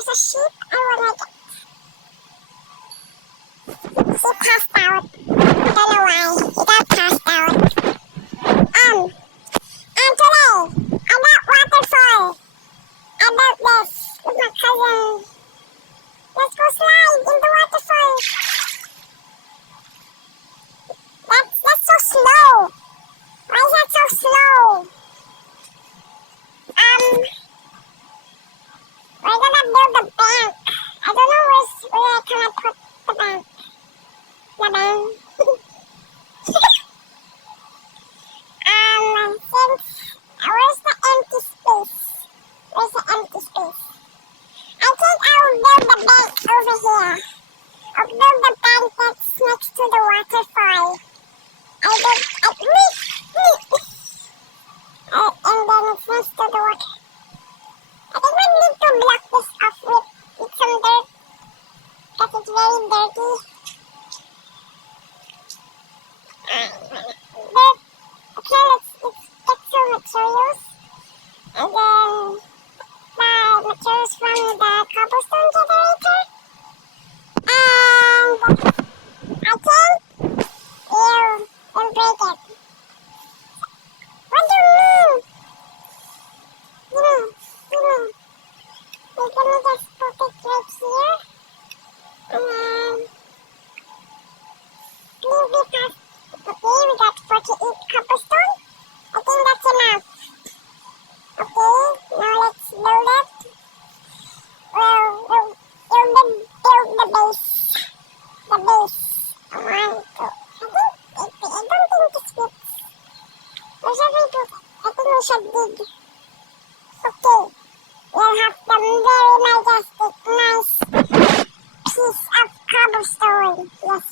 there's a sheep. I wanna get. He passed out. I don't know why. He got passed out. And today, I got waterfall. I built this with my cousin. Let's go slide in the waterfall. That's so slow. Why is that so slow? We're gonna build a bank. I don't know where I can put the bank. The bank. Where's the empty space? Where's the empty space? I think I'll build the bank over here. I'll build the bank that's next to the waterfall. And then it's next to the water. I think we need to block this off with some dirt. Because it's very dirty. Okay, let's get some materials. And then buy materials from the cobblestone generator. And I think you'll break it. What do you mean? Let me just put it right here. And then leave it as. Okay, we got 48 cobblestone. I think that's enough. Okay, now let's build it. We'll build the base. The base. I don't think this fits. Where's everything? I think we should dig. Okay. We'll have the very majestic, nice piece of cobblestone. Yes.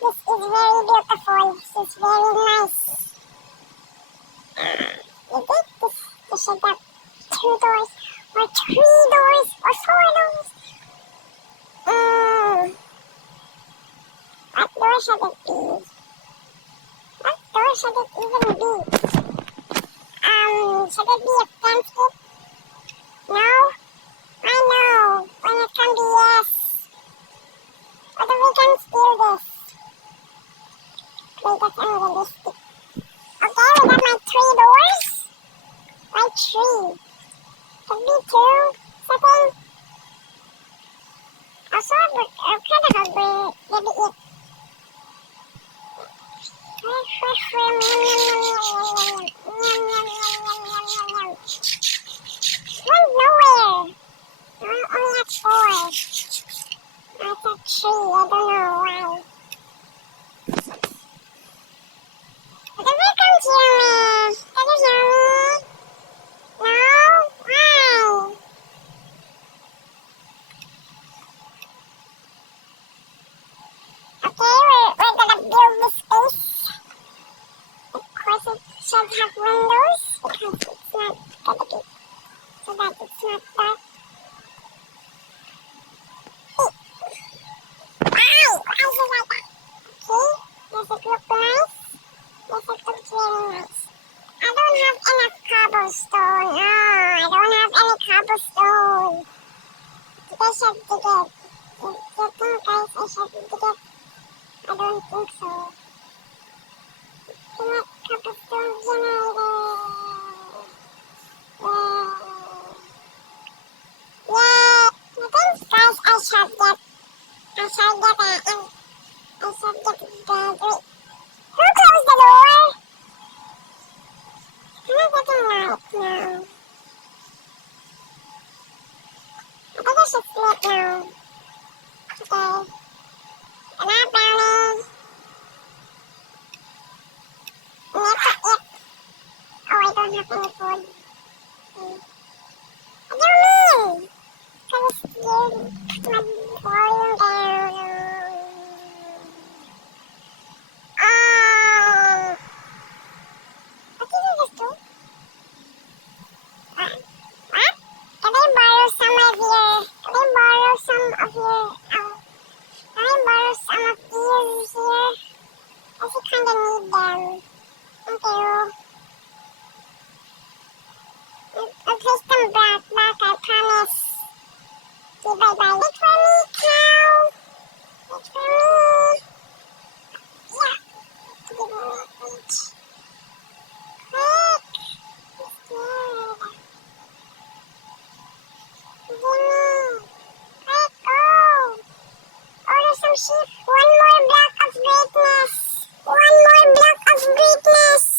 This is very beautiful. This is very nice. This should have 2 doors, or 3 doors, or 4 doors. What door should it be? What door should it even be? Should it be a fence gate? No? I know. When it can be yes. What if we can steal this? Wait, that's unrealistic. Okay, we got my 3 doors. Why 3? Could be 2. Second. Also, I'm kind of hungry. Maybe eat. Went nowhere. I only have 4. I said 3. I don't know why. But if you can't hear me, can you hear me? No? Why? Okay, we're gonna build this space. Of course, it should have windows because it's not gonna be so that it's not dark. Why is it like that? Okay, does it look nice? Yes, it looks very nice. I don't have enough cobblestone. No, I don't have any cobblestone. I should dig it. You think, guys, I should dig it? I don't think so. Cannot cobblestone generator. Yeah. I think, guys, I should get the. Who closed the door? I'm not getting light now. I think I should sleep now. Okay. Good night, Brownie. Yep. Oh, I don't have any food. What do you mean? Can you steal my volume down? What did you just do? What? Can I borrow some of your... Can I borrow some of these here? I should kinda need them. Thank you. replace them black, I promise. Okay, bye-bye. Wait for me, cow. Wait for me. Yeah. Give me a wait. Quick. I'm scared. Give me. Quick, go. Oh, there's some sheep. One more block of greatness. One more block of greatness.